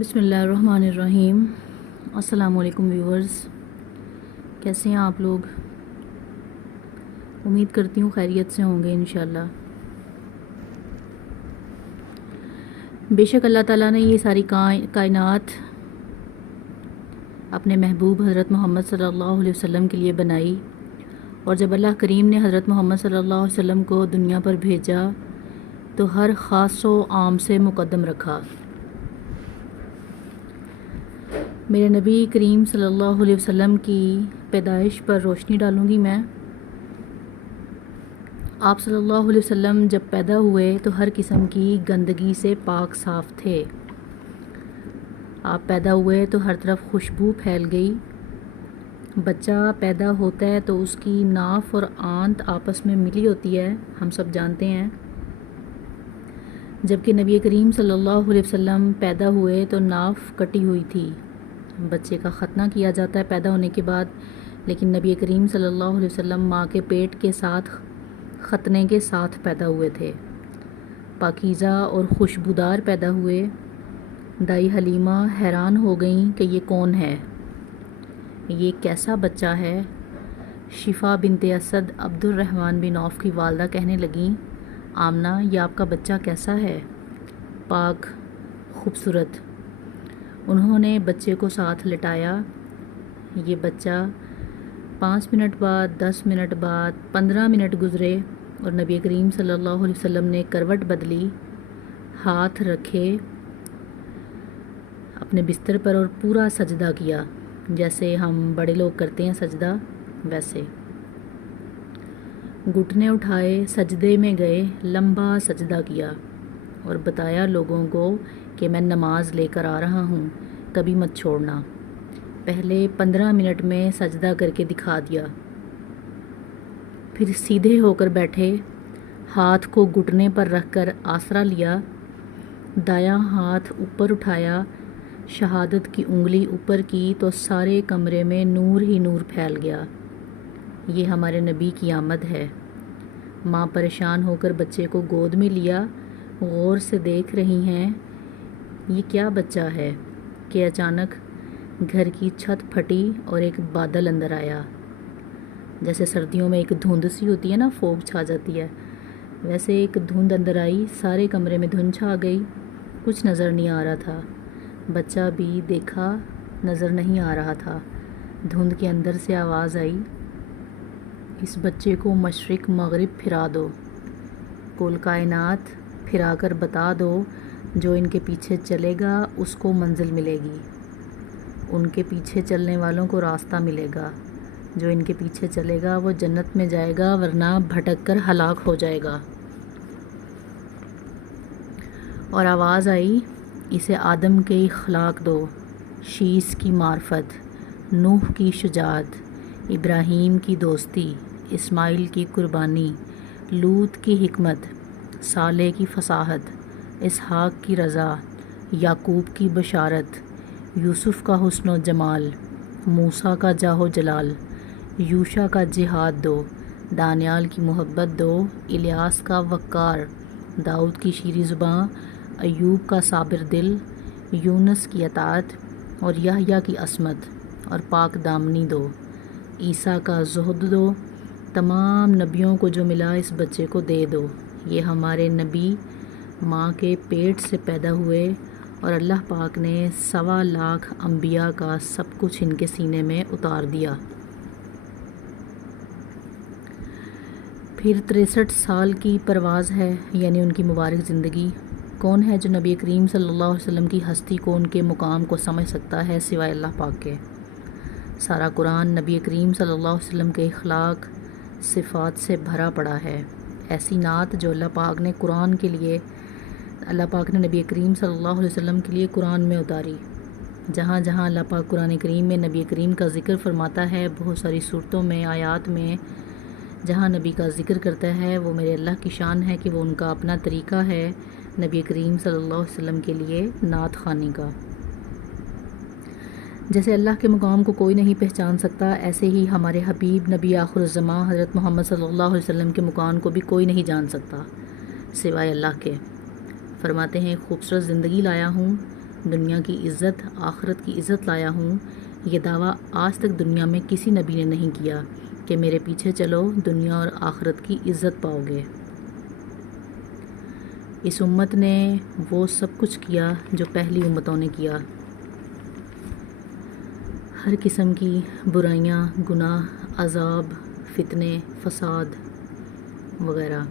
بسم اللہ الرحمن الرحیم۔ السلام علیکم ویورز، کیسے ہیں آپ لوگ؟ امید کرتی ہوں خیریت سے ہوں گے انشاءاللہ۔ بے شک اللہ تعالیٰ نے یہ ساری کائنات اپنے محبوب حضرت محمد صلی اللہ علیہ وسلم کے لیے بنائی، اور جب اللہ کریم نے حضرت محمد صلی اللہ علیہ وسلم کو دنیا پر بھیجا تو ہر خاص و عام سے مقدم رکھا۔ میرے نبی کریم صلی اللہ علیہ وسلم کی پیدائش پر روشنی ڈالوں گی میں۔ آپ صلی اللہ علیہ وسلم جب پیدا ہوئے تو ہر قسم کی گندگی سے پاک صاف تھے۔ آپ پیدا ہوئے تو ہر طرف خوشبو پھیل گئی۔ بچہ پیدا ہوتا ہے تو اس کی ناف اور آنت آپس میں ملی ہوتی ہے، ہم سب جانتے ہیں۔ جبکہ نبی کریم صلی اللہ علیہ وسلم پیدا ہوئے تو ناف کٹی ہوئی تھی۔ بچے کا ختنہ کیا جاتا ہے پیدا ہونے کے بعد، لیکن نبی کریم صلی اللہ علیہ وسلم ماں کے پیٹ کے ساتھ ختنے کے ساتھ پیدا ہوئے تھے، پاکیزہ اور خوشبودار پیدا ہوئے۔ دائی حلیمہ حیران ہو گئیں کہ یہ کون ہے، یہ کیسا بچہ ہے۔ شفا بنت اسد عبد الرحمن بن عوف کی والدہ کہنے لگیں، آمنہ یہ آپ کا بچہ کیسا ہے، پاک، خوبصورت۔ انہوں نے بچے کو ساتھ لٹایا۔ یہ بچہ 5 منٹ بعد، 10 منٹ بعد، 15 منٹ گزرے اور نبی کریم صلی اللہ علیہ وسلم نے کروٹ بدلی، ہاتھ رکھے اپنے بستر پر اور پورا سجدہ کیا، جیسے ہم بڑے لوگ کرتے ہیں سجدہ، ویسے گھٹنے اٹھائے، سجدے میں گئے، لمبا سجدہ کیا اور بتایا لوگوں کو کہ میں نماز لے کر آ رہا ہوں، کبھی مت چھوڑنا۔ پہلے 15 منٹ میں سجدہ کر کے دکھا دیا، پھر سیدھے ہو کر بیٹھے، ہاتھ کو گھٹنے پر رکھ کر آسرا لیا، دایاں ہاتھ اوپر اٹھایا، شہادت کی انگلی اوپر کی تو سارے کمرے میں نور ہی نور پھیل گیا۔ یہ ہمارے نبی کی آمد ہے۔ ماں پریشان ہو کر بچے کو گود میں لیا، غور سے دیکھ رہی ہیں یہ کیا بچہ ہے کہ اچانک گھر کی چھت پھٹی اور ایک بادل اندر آیا۔ جیسے سردیوں میں ایک دھند سی ہوتی ہے نا، فوگ چھا جاتی ہے، ویسے ایک دھند اندر آئی، سارے کمرے میں دھند چھا گئی، کچھ نظر نہیں آ رہا تھا۔ بچہ بھی دیکھا، نظر نہیں آ رہا تھا۔ دھند کے اندر سے آواز آئی، اس بچے کو مشرق مغرب پھرا دو، کل کائنات پھرا کر بتا دو، جو ان کے پیچھے چلے گا اس کو منزل ملے گی، ان کے پیچھے چلنے والوں کو راستہ ملے گا، جو ان کے پیچھے چلے گا وہ جنت میں جائے گا ورنہ بھٹک کر ہلاک ہو جائے گا۔ اور آواز آئی، اسے آدم کے اخلاق دو، شیس کی معرفت، نوح کی شجاعت، ابراہیم کی دوستی، اسماعیل کی قربانی، لوط کی حکمت، صالح کی فصاحت، اسحاق کی رضا، یعقوب کی بشارت، یوسف کا حسن و جمال، موسیٰ کا جاہ و جلال، یوشع کا جہاد دو، دانیال کی محبت دو، الیاس کا وقار، داؤد کی شیریں زباں، ایوب کا صابر دل، یونس کی اطاعت اور یحییٰ کی عصمت اور پاک دامنی دو، عیسیٰ کا زہد دو، تمام نبیوں کو جو ملا اس بچے کو دے دو۔ یہ ہمارے نبی ماں کے پیٹ سے پیدا ہوئے اور اللہ پاک نے 1.25 لاکھ انبیاء کا سب کچھ ان کے سینے میں اتار دیا۔ پھر 63 سال کی پرواز ہے، یعنی ان کی مبارک زندگی۔ کون ہے جو نبی کریم صلی اللہ علیہ وسلم کی ہستی کو، ان کے مقام کو سمجھ سکتا ہے سوائے اللہ پاک کے؟ سارا قرآن نبی کریم صلی اللہ علیہ وسلم کے اخلاق، صفات سے بھرا پڑا ہے۔ ایسی نعت جو اللہ پاک نے قرآن کے لیے، اللہ پاک نے نبی کریم صلی اللہ علیہ وسلم کے لیے قرآن میں اتاری۔ جہاں جہاں اللہ پاک قرآن کریم میں نبی کریم کا ذکر فرماتا ہے، بہت ساری صورتوں میں، آیات میں، جہاں نبی کا ذکر کرتا ہے، وہ میرے اللہ کی شان ہے کہ وہ ان کا اپنا طریقہ ہے نبی کریم صلی اللہ علیہ وسلم کے لیے نعت خوانی کا۔ جیسے اللہ کے مقام کو کوئی نہیں پہچان سکتا، ایسے ہی ہمارے حبیب نبی آخر الزماں حضرت محمد صلی اللہ علیہ وسلم کے مقام کو بھی کوئی نہیں جان سکتا سوائے اللہ کے۔ فرماتے ہیں خوبصورت زندگی لایا ہوں، دنیا کی عزت آخرت کی عزت لایا ہوں، یہ دعویٰ آج تک دنیا میں کسی نبی نے نہیں کیا کہ میرے پیچھے چلو دنیا اور آخرت کی عزت پاؤ گے۔ اس امت نے وہ سب کچھ کیا جو پہلی امتوں نے کیا، ہر قسم کی برائیاں، گناہ، عذاب، فتنے، فساد وغیرہ،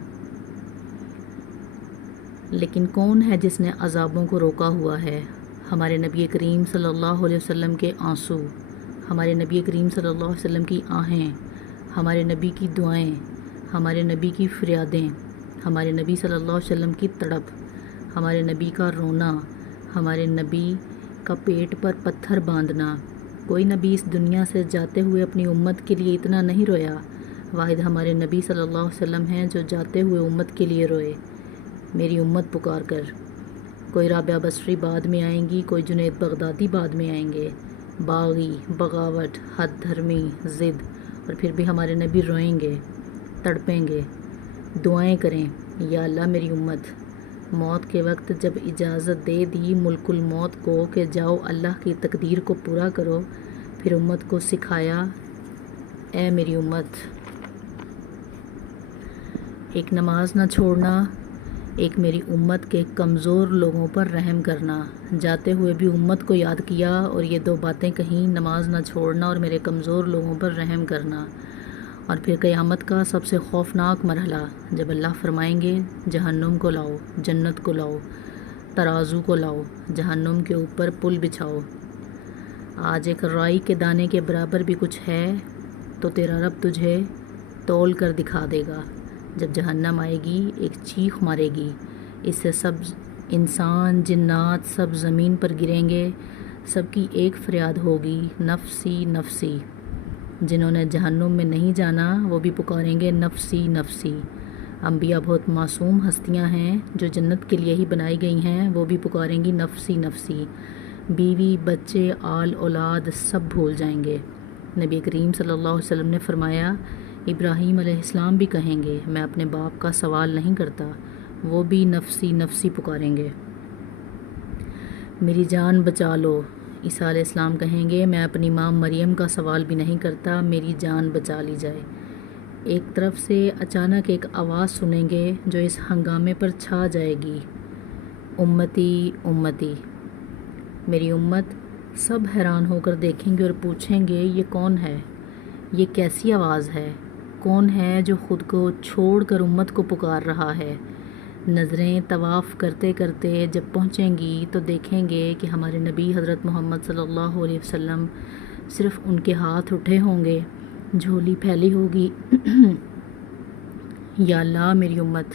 لیکن کون ہے جس نے عذابوں کو روکا ہوا ہے؟ ہمارے نبی کریم صلی اللہ علیہ وسلم کے آنسو، ہمارے نبی کریم صلی اللہ علیہ وسلم کی آہیں، ہمارے نبی کی دعائیں، ہمارے نبی کی فریادیں، ہمارے نبی صلی اللہ علیہ وسلم کی تڑپ، ہمارے نبی کا رونا، ہمارے نبی کا پیٹ پر پتھر باندھنا۔ کوئی نبی اس دنیا سے جاتے ہوئے اپنی امت کے لیے اتنا نہیں رویا، واحد ہمارے نبی صلی اللہ علیہ وسلم ہیں جو جاتے ہوئے امت کے لیے روئے، میری امت پکار کر۔ کوئی رابعہ بصری بعد میں آئیں گی، کوئی جنید بغدادی بعد میں آئیں گے، باغی، بغاوت، حد دھرمی، ضد، اور پھر بھی ہمارے نبی روئیں گے، تڑپیں گے، دعائیں کریں، یا اللہ میری امت۔ موت کے وقت جب اجازت دے دی ملک الموت کو کہ جاؤ اللہ کی تقدیر کو پورا کرو، پھر امت کو سکھایا، اے میری امت، ایک نماز نہ چھوڑنا، ایک میری امت کے کمزور لوگوں پر رحم کرنا۔ جاتے ہوئے بھی امت کو یاد کیا اور یہ دو باتیں کہیں، نماز نہ چھوڑنا اور میرے کمزور لوگوں پر رحم کرنا۔ اور پھر قیامت کا سب سے خوفناک مرحلہ، جب اللہ فرمائیں گے جہنم کو لاؤ، جنت کو لاؤ، ترازو کو لاؤ، جہنم کے اوپر پل بچھاؤ۔ آج ایک رائی کے دانے کے برابر بھی کچھ ہے تو تیرا رب تجھے تول کر دکھا دے گا۔ جب جہنم آئے گی ایک چیخ مارے گی، اس سے سب انسان جنات سب زمین پر گریں گے، سب کی ایک فریاد ہوگی، نفسی نفسی۔ جنہوں نے جہنم میں نہیں جانا وہ بھی پکاریں گے نفسی نفسی۔ انبیاء بہت معصوم ہستیاں ہیں جو جنت کے لیے ہی بنائی گئی ہیں، وہ بھی پکاریں گی نفسی نفسی۔ بیوی، بچے، آل اولاد سب بھول جائیں گے۔ نبی کریم صلی اللہ علیہ وسلم نے فرمایا، ابراہیم علیہ السلام بھی کہیں گے میں اپنے باپ کا سوال نہیں کرتا، وہ بھی نفسی نفسی پکاریں گے۔ میری جان بچا لو، عیسیٰ علیہ السلام کہیں گے میں اپنی ماں مریم کا سوال بھی نہیں کرتا، میری جان بچا لی جائے۔ ایک طرف سے اچانک ایک آواز سنیں گے جو اس ہنگامے پر چھا جائے گی، امتی امتی، میری امت۔ سب حیران ہو کر دیکھیں گے اور پوچھیں گے یہ کون ہے، یہ کیسی آواز ہے، کون ہے جو خود کو چھوڑ کر امت کو پکار رہا ہے۔ نظریں طواف کرتے کرتے جب پہنچیں گی تو دیکھیں گے کہ ہمارے نبی حضرت محمد صلی اللہ علیہ وسلم، صرف ان کے ہاتھ اٹھے ہوں گے، جھولی پھیلی ہوگی، یا اللہ میری امت،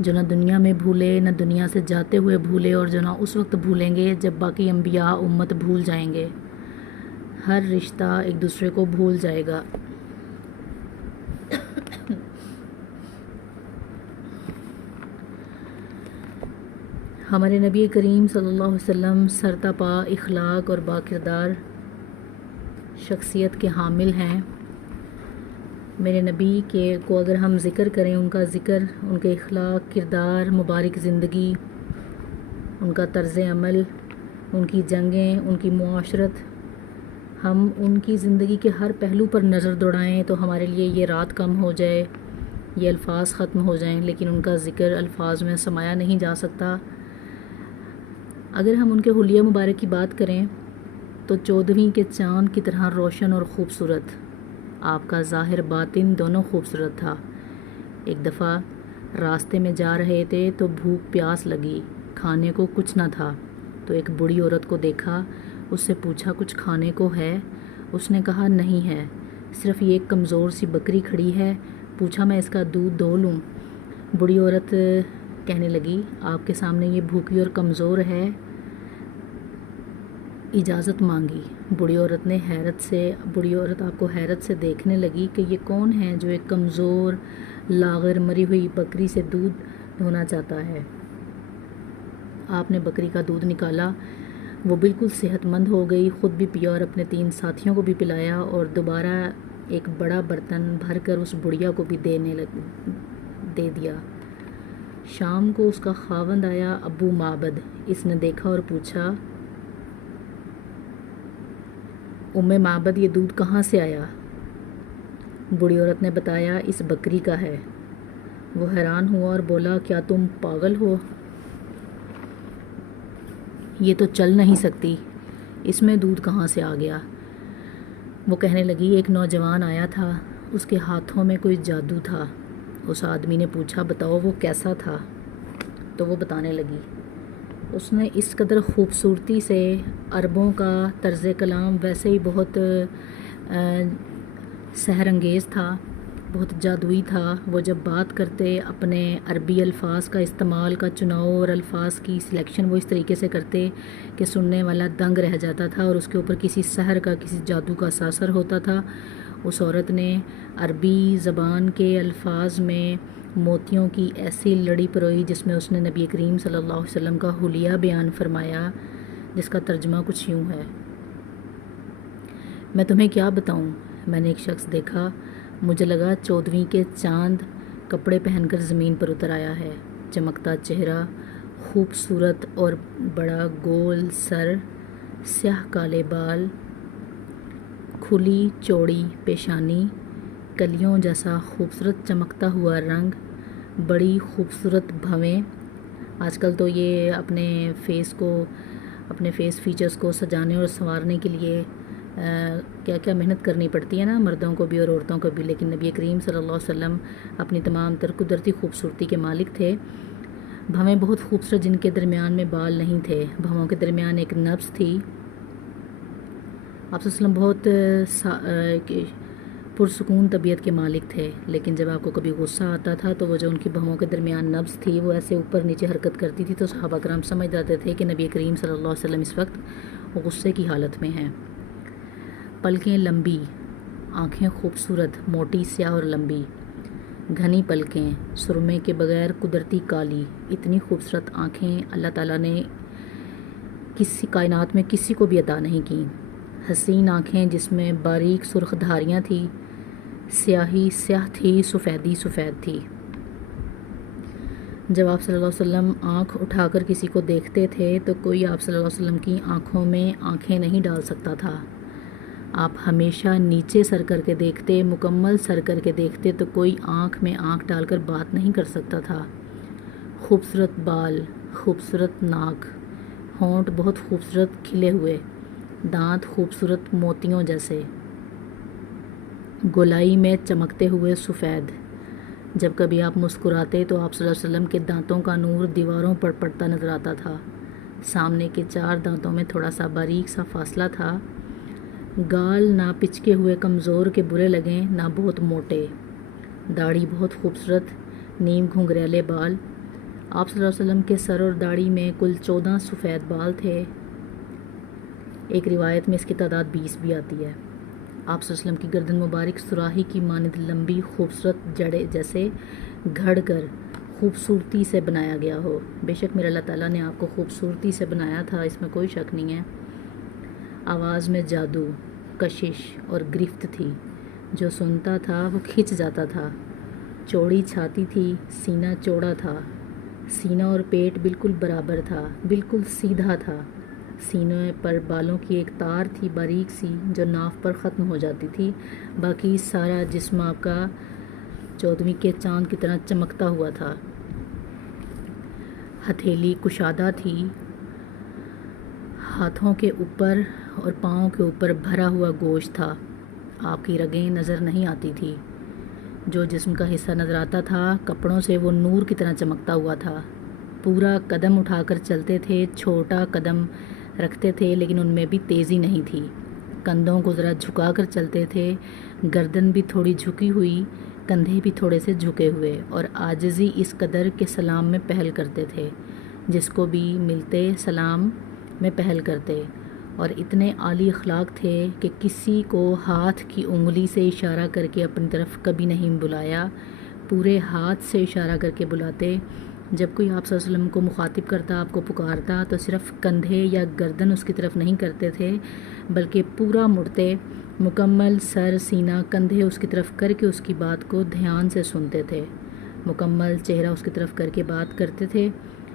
جو نہ دنیا میں بھولے، نہ دنیا سے جاتے ہوئے بھولے، اور جو نہ اس وقت بھولیں گے جب باقی انبیاء امت بھول جائیں گے۔ ہر رشتہ ایک دوسرے کو بھول جائے گا۔ ہمارے نبی کریم صلی اللہ علیہ وسلم سرتاپا اخلاق اور باکردار شخصیت کے حامل ہیں۔ میرے نبی کو اگر ہم ذکر کریں، ان کا ذکر، ان کے اخلاق، کردار، مبارک زندگی، ان کا طرز عمل، ان کی جنگیں، ان کی معاشرت، ہم ان کی زندگی کے ہر پہلو پر نظر دوڑائیں تو ہمارے لیے یہ رات کم ہو جائے، یہ الفاظ ختم ہو جائیں، لیکن ان کا ذکر الفاظ میں سمایا نہیں جا سکتا۔ اگر ہم ان کے حلیہ مبارک کی بات کریں تو 14ویں کے چاند کی طرح روشن اور خوبصورت، آپ کا ظاہر باطن دونوں خوبصورت تھا۔ ایک دفعہ راستے میں جا رہے تھے تو بھوک پیاس لگی، کھانے کو کچھ نہ تھا، تو ایک بوڑھی عورت کو دیکھا، اس سے پوچھا کچھ کھانے کو ہے؟ اس نے کہا نہیں ہے، صرف یہ ایک کمزور سی بکری کھڑی ہے، پوچھا میں اس کا دودھ دو لوں؟ بوڑھی عورت کہنے لگی آپ کے سامنے یہ بھوکی اور کمزور ہے، اجازت مانگی۔ بوڑھی عورت آپ کو حیرت سے دیکھنے لگی کہ یہ کون ہے جو ایک کمزور لاغر مری ہوئی بکری سے دودھ دھونا چاہتا ہے۔ آپ نے بکری کا دودھ نکالا، وہ بالکل صحت مند ہو گئی، خود بھی پیا اور اپنے 3 ساتھیوں کو بھی پلایا، اور دوبارہ ایک بڑا برتن بھر کر اس بڑھیا کو بھی دے دیا۔ شام کو اس کا خاوند آیا ابو معبد، اس نے دیکھا اور پوچھا ام معبد یہ دودھ کہاں سے آیا؟ بوڑھی عورت نے بتایا اس بکری کا ہے۔ وہ حیران ہوا اور بولا کیا تم پاگل ہو؟ یہ تو چل نہیں سکتی، اس میں دودھ کہاں سے آ گیا؟ وہ کہنے لگی ایک نوجوان آیا تھا، اس کے ہاتھوں میں کوئی جادو تھا۔ اس آدمی نے پوچھا بتاؤ وہ کیسا تھا؟ تو وہ بتانے لگی اس نے اس قدر خوبصورتی سے، عربوں کا طرز کلام ویسے ہی بہت سحر انگیز تھا، بہت جادوئی تھا۔ وہ جب بات کرتے اپنے عربی الفاظ کا استعمال کا چناؤ اور الفاظ کی سلیکشن وہ اس طریقے سے کرتے کہ سننے والا دنگ رہ جاتا تھا اور اس کے اوپر کسی سحر کا، کسی جادو کا اثر ہوتا تھا۔ اس عورت نے عربی زبان کے الفاظ میں موتیوں کی ایسی لڑی پروئی جس میں اس نے نبی کریم صلی اللہ علیہ وسلم کا حلیہ بیان فرمایا، جس کا ترجمہ کچھ یوں ہے میں تمہیں کیا بتاؤں، میں نے ایک شخص دیکھا، مجھے لگا 14ویں کے چاند کپڑے پہن کر زمین پر اتر آیا ہے، چمکتا چہرہ، خوبصورت اور بڑا گول سر، سیاہ کالے بال، کھلی چوڑی پیشانی، کلیوں جیسا خوبصورت چمکتا ہوا رنگ، بڑی خوبصورت بھویں۔ آج کل تو یہ اپنے فیس فیچرز کو سجانے اور سنوارنے کے لیے کیا کیا محنت کرنی پڑتی ہے نا، مردوں کو بھی اور عورتوں کو بھی، لیکن نبی کریم صلی اللہ علیہ وسلم اپنی تمام تر قدرتی خوبصورتی کے مالک تھے۔ بھویں بہت خوبصورت جن کے درمیان میں بال نہیں تھے، بھووں کے درمیان ایک نبض تھی۔ آپ صلی اللہ علیہ وسلم بہت پرسکون طبیعت کے مالک تھے، لیکن جب آپ کو کبھی غصہ آتا تھا تو وہ جو ان کی بھووں کے درمیان نبض تھی وہ ایسے اوپر نیچے حرکت کرتی تھی، تو صحابہ کرام سمجھ جاتے تھے کہ نبی کریم صلی اللہ علیہ وسلم اس وقت غصے کی حالت میں ہیں۔ پلکیں لمبی، آنکھیں خوبصورت، موٹی سیاہ اور لمبی، گھنی پلکیں، سرمے کے بغیر قدرتی کالی، اتنی خوبصورت آنکھیں اللہ تعالیٰ نے کسی کائنات میں کسی کو بھی عطا نہیں کی۔ حسین آنکھیں جس میں باریک سرخ دھاریاں تھی، سیاہی سیاہ تھی، سفیدی سفید تھی۔ جب آپ صلی اللہ علیہ وسلم آنکھ اٹھا کر کسی کو دیکھتے تھے تو کوئی آپ صلی اللہ علیہ وسلم کی آنکھوں میں آنکھیں نہیں ڈال سکتا تھا۔ آپ ہمیشہ نیچے سر کر کے دیکھتے، مکمل سر کر کے دیکھتے، تو کوئی آنکھ میں آنکھ ڈال کر بات نہیں کر سکتا تھا۔ خوبصورت بال، خوبصورت ناک، ہونٹ بہت خوبصورت کھلے ہوئے، دانت خوبصورت موتیوں جیسے، گولائی میں چمکتے ہوئے سفید۔ جب کبھی آپ مسکراتے تو آپ صلی اللہ علیہ وسلم کے دانتوں کا نور دیواروں پر پڑتا نظر آتا تھا۔ سامنے کے 4 دانتوں میں تھوڑا سا باریک سا فاصلہ تھا۔ گال نہ پچکے ہوئے کمزور کے برے لگیں، نہ بہت موٹے، داڑھی بہت خوبصورت، نیم گھنگریلے بال۔ آپ صلی اللہ علیہ وسلم کے سر اور داڑھی میں کل 14 سفید بال تھے، ایک روایت میں اس کی تعداد 20 بھی آتی ہے۔ آپ صلی اللہ علیہ وسلم کی گردن مبارک سراہی کی مانند لمبی خوبصورت جڑیں جیسے گھڑ کر خوبصورتی سے بنایا گیا ہو۔ بے شک میرے اللہ تعالیٰ نے آپ کو خوبصورتی سے بنایا تھا، اس میں کوئی شک نہیں ہے۔ آواز میں جادو، کشش اور گرفت تھی، جو سنتا تھا وہ کھنچ جاتا تھا۔ چوڑی چھاتی تھی، سینہ چوڑا تھا، سینہ اور پیٹ بالکل برابر تھا، بالکل سیدھا تھا۔ سینے پر بالوں کی ایک تار تھی باریک سی جو ناف پر ختم ہو جاتی تھی، باقی سارا جسم آپ کا 14ویں کے چاند کی طرح چمکتا ہوا تھا۔ ہتھیلی کشادہ تھی، ہاتھوں کے اوپر اور پاؤں کے اوپر بھرا ہوا گوشت تھا، آپ کی رگیں نظر نہیں آتی تھی۔ جو جسم کا حصہ نظر آتا تھا کپڑوں سے وہ نور کی طرح چمکتا ہوا تھا۔ پورا قدم اٹھا کر چلتے تھے، چھوٹا قدم رکھتے تھے لیکن ان میں بھی تیزی نہیں تھی۔ کندھوں کو ذرا جھکا کر چلتے تھے، گردن بھی تھوڑی جھکی ہوئی، کندھے بھی تھوڑے سے جھکے ہوئے، اور عاجزی اس قدر کے سلام میں پہل کرتے تھے، جس کو بھی ملتے سلام میں پہل کرتے، اور اتنے عالی اخلاق تھے کہ کسی کو ہاتھ کی انگلی سے اشارہ کر کے اپنی طرف کبھی نہیں بلایا، پورے ہاتھ سے اشارہ کر کے بلاتے۔ جب کوئی آپ صلی اللہ علیہ وسلم کو مخاطب کرتا، آپ کو پکارتا، تو صرف کندھے یا گردن اس کی طرف نہیں کرتے تھے بلکہ پورا مڑتے، مکمل سر، سینہ، کندھے اس کی طرف کر کے اس کی بات کو دھیان سے سنتے تھے۔ مکمل چہرہ اس کی طرف کر کے بات کرتے تھے۔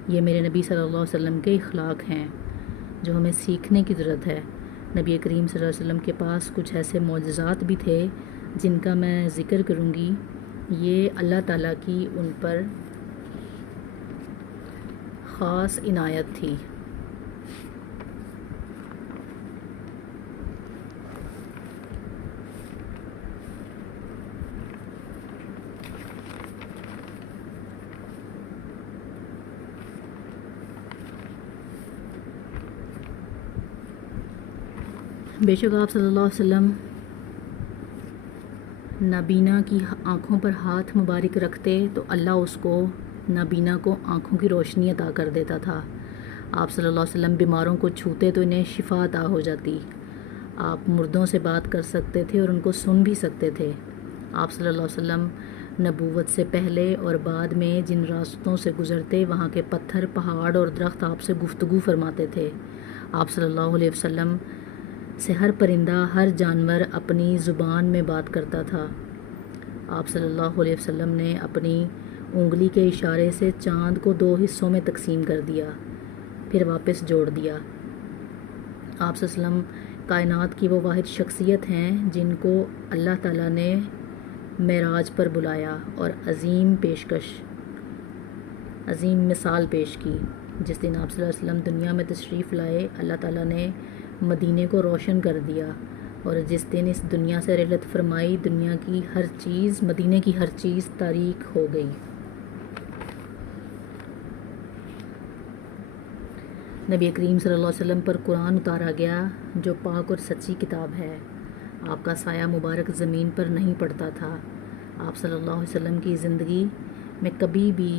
یہ میرے نبی صلی اللہ علیہ وسلم کے اخلاق ہیں جو ہمیں سیکھنے کی ضرورت ہے۔ نبی کریم صلی اللہ علیہ وسلم کے پاس کچھ ایسے معجزات بھی تھے جن کا میں ذکر کروں گی۔ یہ اللہ تعالیٰ کی ان پر خاص عنایت تھی۔ بے شک آپ صلی اللہ علیہ وسلم نابینا کی آنکھوں پر ہاتھ مبارک رکھتے تو اللہ اس کو نابینا کو آنکھوں کی روشنی عطا کر دیتا تھا۔ آپ صلی اللہ علیہ وسلم بیماروں کو چھوتے تو انہیں شفا عطا ہو جاتی۔ آپ مردوں سے بات کر سکتے تھے اور ان کو سن بھی سکتے تھے۔ آپ صلی اللہ علیہ وسلم نبوت سے پہلے اور بعد میں جن راستوں سے گزرتے وہاں کے پتھر، پہاڑ اور درخت آپ سے گفتگو فرماتے تھے۔ آپ صلی اللہ علیہ وسلم سے ہر پرندہ، ہر جانور اپنی زبان میں بات کرتا تھا۔ آپ صلی اللہ علیہ وسلم نے اپنی انگلی کے اشارے سے چاند کو 2 حصوں میں تقسیم کر دیا، پھر واپس جوڑ دیا۔ آپ صلی اللہ علیہ وسلم کائنات کی وہ واحد شخصیت ہیں جن کو اللہ تعالیٰ نے معراج پر بلایا اور عظیم مثال پیش کی۔ جس دن آپ صلی اللہ علیہ وسلم دنیا میں تشریف لائے، اللہ تعالیٰ نے مدینے کو روشن کر دیا، اور جس دن اس دنیا سے رحلت فرمائی، دنیا کی ہر چیز، مدینے کی ہر چیز تاریک ہو گئی۔ نبی کریم صلی اللہ علیہ وسلم پر قرآن اتارا گیا جو پاک اور سچی کتاب ہے۔ آپ کا سایہ مبارک زمین پر نہیں پڑتا تھا۔ آپ صلی اللہ علیہ وسلم کی زندگی میں کبھی بھی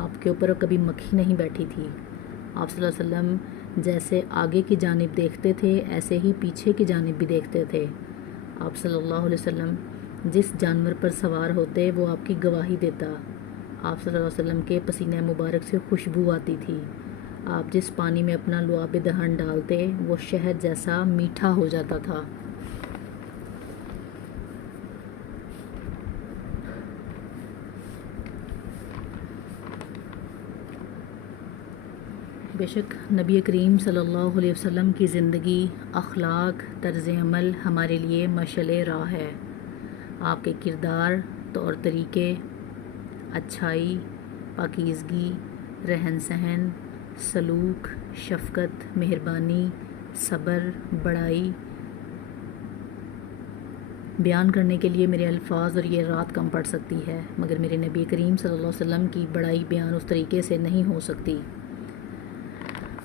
آپ کے اوپر کبھی مکھی نہیں بیٹھی تھی۔ آپ صلی اللہ علیہ وسلم جیسے آگے کی جانب دیکھتے تھے ایسے ہی پیچھے کی جانب بھی دیکھتے تھے۔ آپ صلی اللہ علیہ وسلم جس جانور پر سوار ہوتے وہ آپ کی گواہی دیتا۔ آپ صلی اللہ علیہ وسلم کے پسینہ مبارک سے خوشبو آتی تھی۔ آپ جس پانی میں اپنا لعاب دہن ڈالتے وہ شہد جیسا میٹھا ہو جاتا تھا۔ بے شک نبی کریم صلی اللہ علیہ وسلم کی زندگی، اخلاق، طرز عمل ہمارے لیے مشعل راہ ہے۔ آپ کے کردار، طور طریقے، اچھائی، پاکیزگی، رہن سہن، سلوک، شفقت، مہربانی، صبر، بڑائی بیان کرنے کے لیے میرے الفاظ اور یہ رات کم پڑ سکتی ہے، مگر میرے نبی کریم صلی اللہ علیہ وسلم کی بڑائی بیان اس طریقے سے نہیں ہو سکتی۔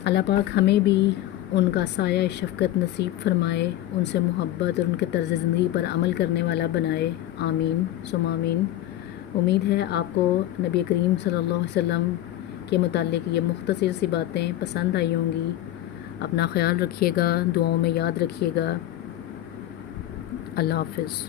اللہ پاک ہمیں بھی ان کا سایہ شفقت نصیب فرمائے، ان سے محبت اور ان کے طرز زندگی پر عمل کرنے والا بنائے، آمین ثم آمین۔ امید ہے آپ کو نبی کریم صلی اللہ علیہ وسلم کے متعلق یہ مختصر سی باتیں پسند آئی ہوں گی۔ اپنا خیال رکھیے گا، دعاؤں میں یاد رکھیے گا۔ اللہ حافظ۔